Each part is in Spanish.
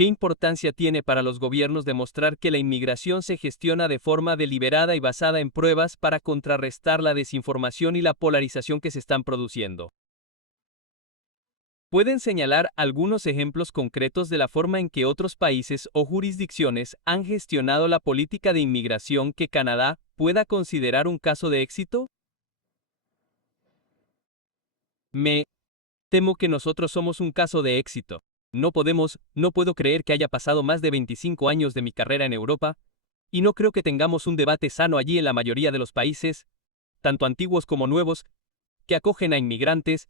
¿Qué importancia tiene para los gobiernos demostrar que la inmigración se gestiona de forma deliberada y basada en pruebas para contrarrestar la desinformación y la polarización que se están produciendo? ¿Pueden señalar algunos ejemplos concretos de la forma en que otros países o jurisdicciones han gestionado la política de inmigración que Canadá pueda considerar un caso de éxito? Me temo que nosotros somos un caso de éxito. No puedo creer que haya pasado más de 25 años de mi carrera en Europa, y no creo que tengamos un debate sano allí en la mayoría de los países, tanto antiguos como nuevos, que acogen a inmigrantes,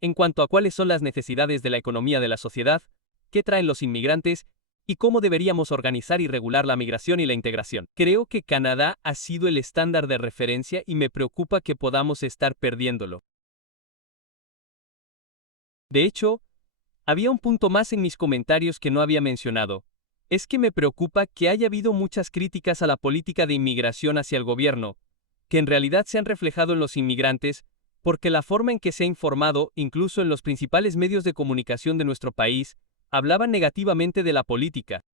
en cuanto a cuáles son las necesidades de la economía de la sociedad, qué traen los inmigrantes, y cómo deberíamos organizar y regular la migración y la integración. Creo que Canadá ha sido el estándar de referencia y me preocupa que podamos estar perdiéndolo. De hecho, había un punto más en mis comentarios que no había mencionado. Es que me preocupa que haya habido muchas críticas a la política de inmigración hacia el gobierno, que en realidad se han reflejado en los inmigrantes, porque la forma en que se ha informado, incluso en los principales medios de comunicación de nuestro país, hablaban negativamente de la política.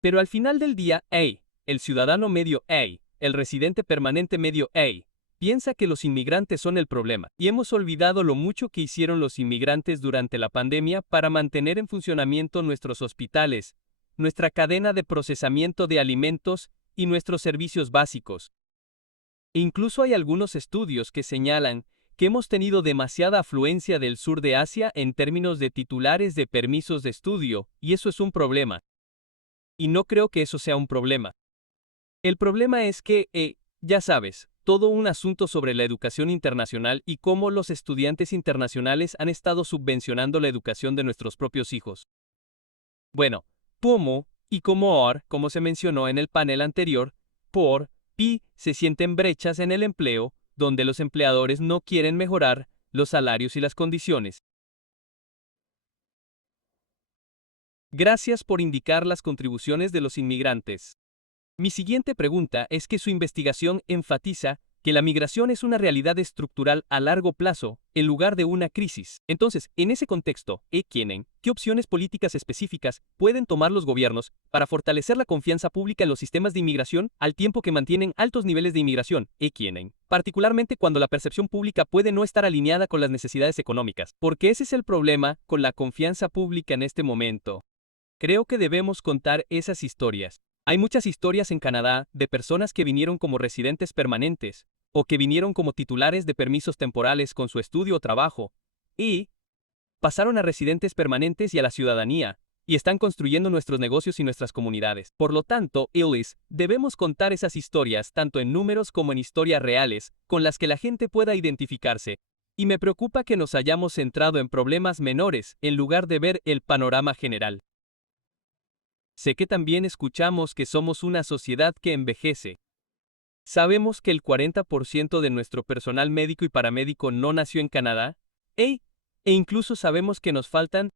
Pero al final del día, el ciudadano medio, el residente permanente medio, piensa que los inmigrantes son el problema, y hemos olvidado lo mucho que hicieron los inmigrantes durante la pandemia para mantener en funcionamiento nuestros hospitales, nuestra cadena de procesamiento de alimentos y nuestros servicios básicos. E incluso hay algunos estudios que señalan que hemos tenido demasiada afluencia del sur de Asia en términos de titulares de permisos de estudio, y eso es un problema. Y no creo que eso sea un problema. El problema es que, ya sabes, todo un asunto sobre la educación internacional y cómo los estudiantes internacionales han estado subvencionando la educación de nuestros propios hijos. Bueno, como se mencionó en el panel anterior, se sienten brechas en el empleo, donde los empleadores no quieren mejorar los salarios y las condiciones. Gracias por indicar las contribuciones de los inmigrantes. Mi siguiente pregunta es que su investigación enfatiza que la migración es una realidad estructural a largo plazo, en lugar de una crisis. Entonces, en ese contexto, ¿qué opciones políticas específicas pueden tomar los gobiernos para fortalecer la confianza pública en los sistemas de inmigración al tiempo que mantienen altos niveles de inmigración? Particularmente cuando la percepción pública puede no estar alineada con las necesidades económicas, porque ese es el problema con la confianza pública en este momento. Creo que debemos contar esas historias. Hay muchas historias en Canadá de personas que vinieron como residentes permanentes, o que vinieron como titulares de permisos temporales con su estudio o trabajo, y pasaron a residentes permanentes y a la ciudadanía, y están construyendo nuestros negocios y nuestras comunidades. Por lo tanto, debemos contar esas historias tanto en números como en historias reales, con las que la gente pueda identificarse. Y me preocupa que nos hayamos centrado en problemas menores, en lugar de ver el panorama general. Sé que también escuchamos que somos una sociedad que envejece. Sabemos que el 40% de nuestro personal médico y paramédico no nació en Canadá, e incluso sabemos que nos faltan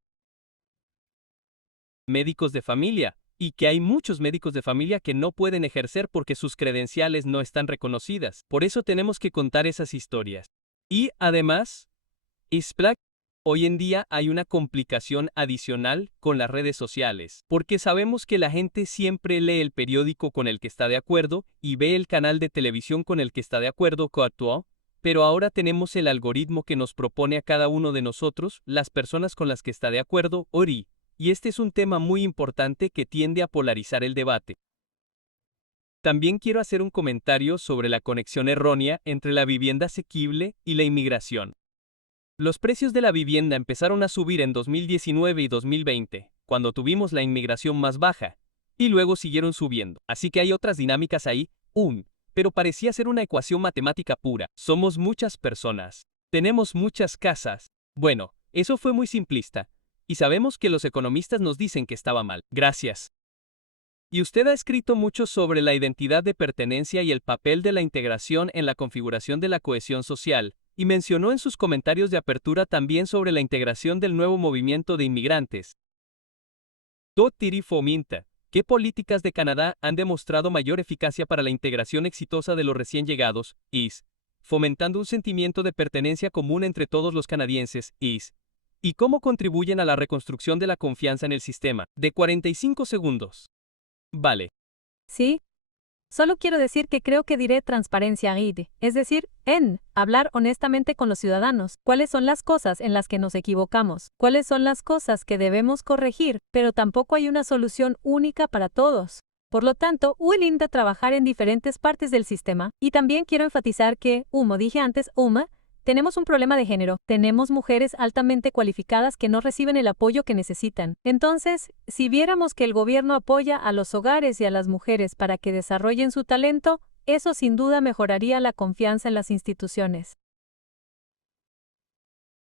médicos de familia, y que hay muchos médicos de familia que no pueden ejercer porque sus credenciales no están reconocidas. Por eso tenemos que contar esas historias. Y además, hoy en día hay una complicación adicional con las redes sociales, porque sabemos que la gente siempre lee el periódico con el que está de acuerdo y ve el canal de televisión con el que está de acuerdo, pero ahora tenemos el algoritmo que nos propone a cada uno de nosotros las personas con las que está de acuerdo, y este es un tema muy importante que tiende a polarizar el debate. También quiero hacer un comentario sobre la conexión errónea entre la vivienda asequible y la inmigración. Los precios de la vivienda empezaron a subir en 2019 y 2020, cuando tuvimos la inmigración más baja, y luego siguieron subiendo. Así que hay otras dinámicas ahí, pero parecía ser una ecuación matemática pura. Somos muchas personas. Tenemos muchas casas. Bueno, eso fue muy simplista, y sabemos que los economistas nos dicen que estaba mal. Gracias. Y usted ha escrito mucho sobre la identidad de pertenencia y el papel de la integración en la configuración de la cohesión social, y mencionó en sus comentarios de apertura también sobre la integración del nuevo movimiento de inmigrantes. ¿Qué políticas de Canadá han demostrado mayor eficacia para la integración exitosa de los recién llegados, fomentando un sentimiento de pertenencia común entre todos los canadienses, ¿Y cómo contribuyen a la reconstrucción de la confianza en el sistema? De 45 segundos. Vale. Sí. Solo quiero decir que creo que diré transparencia guide, es decir, hablar honestamente con los ciudadanos, cuáles son las cosas en las que nos equivocamos, cuáles son las cosas que debemos corregir, pero tampoco hay una solución única para todos. Por lo tanto, willing de trabajar en diferentes partes del sistema, y también quiero enfatizar que, como dije antes, tenemos un problema de género. Tenemos mujeres altamente cualificadas que no reciben el apoyo que necesitan. Entonces, si viéramos que el gobierno apoya a los hogares y a las mujeres para que desarrollen su talento, eso sin duda mejoraría la confianza en las instituciones.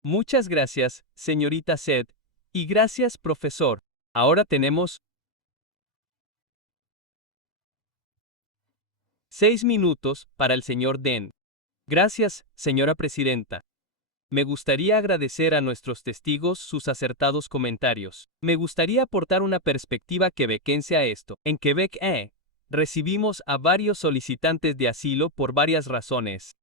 Muchas gracias, señorita Seth, y gracias, profesor. Ahora tenemos 6 minutos para el señor Dent. Gracias, señora presidenta. Me gustaría agradecer a nuestros testigos sus acertados comentarios. Me gustaría aportar una perspectiva quebequense a esto. En Quebec, recibimos a varios solicitantes de asilo por varias razones.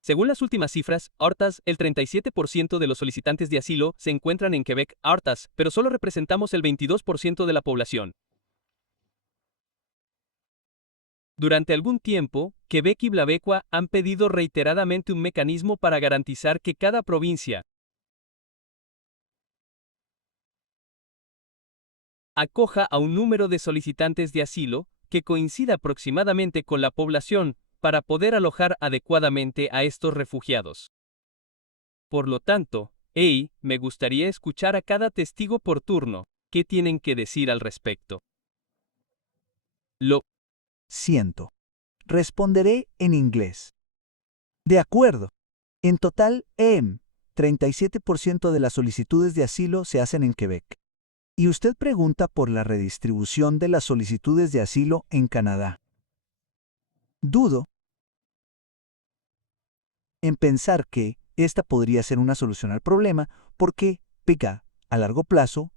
Según las últimas cifras, Artas, el 37% de los solicitantes de asilo se encuentran en Quebec, Artas, pero solo representamos el 22% de la población. Durante algún tiempo, Quebec y Blabequa han pedido reiteradamente un mecanismo para garantizar que cada provincia acoja a un número de solicitantes de asilo que coincida aproximadamente con la población para poder alojar adecuadamente a estos refugiados. Por lo tanto, me gustaría escuchar a cada testigo por turno. ¿Qué tienen que decir al respecto? Lo siento. Responderé en inglés. De acuerdo. En total, 37% de las solicitudes de asilo se hacen en Quebec. Y usted pregunta por la redistribución de las solicitudes de asilo en Canadá. Dudo en pensar que esta podría ser una solución al problema porque, a largo plazo,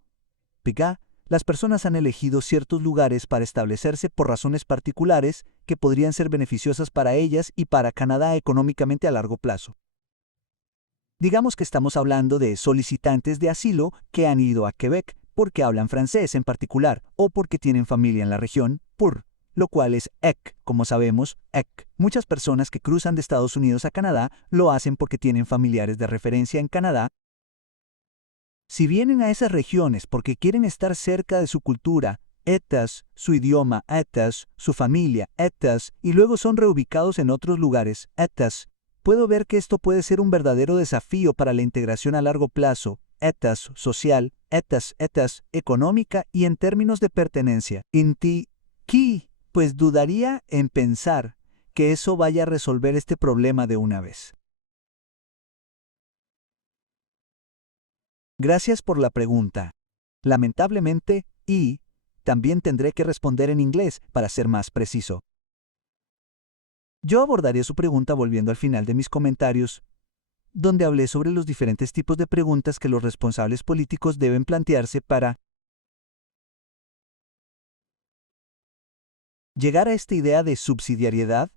las personas han elegido ciertos lugares para establecerse por razones particulares que podrían ser beneficiosas para ellas y para Canadá económicamente a largo plazo. Digamos que estamos hablando de solicitantes de asilo que han ido a Quebec porque hablan francés en particular o porque tienen familia en la región, por lo cual es como sabemos, Muchas personas que cruzan de Estados Unidos a Canadá lo hacen porque tienen familiares de referencia en Canadá. Si vienen a esas regiones porque quieren estar cerca de su cultura, su idioma, su familia, y luego son reubicados en otros lugares, puedo ver que esto puede ser un verdadero desafío para la integración a largo plazo, social, económica y en términos de pertenencia. Pues dudaría en pensar que eso vaya a resolver este problema de una vez. Gracias por la pregunta. Lamentablemente, también tendré que responder en inglés para ser más preciso. Yo abordaré su pregunta volviendo al final de mis comentarios, donde hablé sobre los diferentes tipos de preguntas que los responsables políticos deben plantearse para llegar a esta idea de subsidiariedad,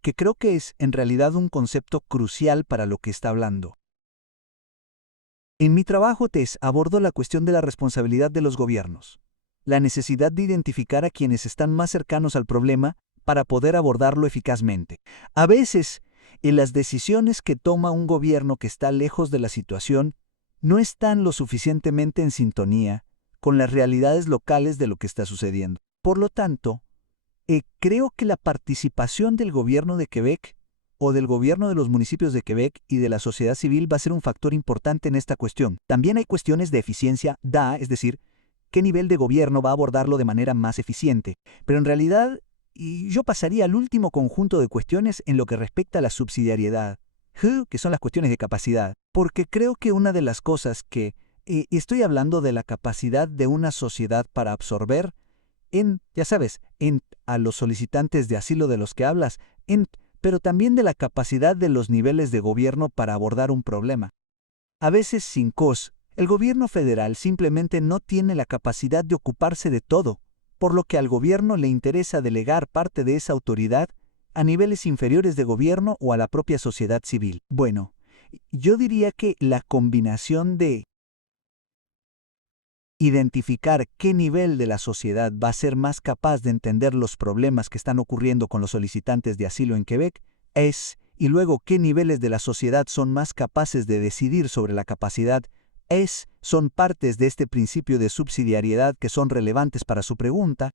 que creo que es en realidad un concepto crucial para lo que está hablando. En mi trabajo abordo la cuestión de la responsabilidad de los gobiernos, la necesidad de identificar a quienes están más cercanos al problema para poder abordarlo eficazmente. A veces, en las decisiones que toma un gobierno que está lejos de la situación, no están lo suficientemente en sintonía con las realidades locales de lo que está sucediendo. Por lo tanto, creo que la participación del gobierno de Quebec o del gobierno de los municipios de Quebec y de la sociedad civil va a ser un factor importante en esta cuestión. También hay cuestiones de eficiencia, es decir, qué nivel de gobierno va a abordarlo de manera más eficiente. Pero en realidad, yo pasaría al último conjunto de cuestiones en lo que respecta a la subsidiariedad, que son las cuestiones de capacidad, porque creo que una de las cosas que estoy hablando de la capacidad de una sociedad para absorber a los solicitantes de asilo de los que hablas, pero también de la capacidad de los niveles de gobierno para abordar un problema. A veces sin el gobierno federal simplemente no tiene la capacidad de ocuparse de todo, por lo que al gobierno le interesa delegar parte de esa autoridad a niveles inferiores de gobierno o a la propia sociedad civil. Bueno, Yo diría que la combinación de identificar qué nivel de la sociedad va a ser más capaz de entender los problemas que están ocurriendo con los solicitantes de asilo en Quebec y luego qué niveles de la sociedad son más capaces de decidir sobre la capacidad son partes de este principio de subsidiariedad que son relevantes para su pregunta,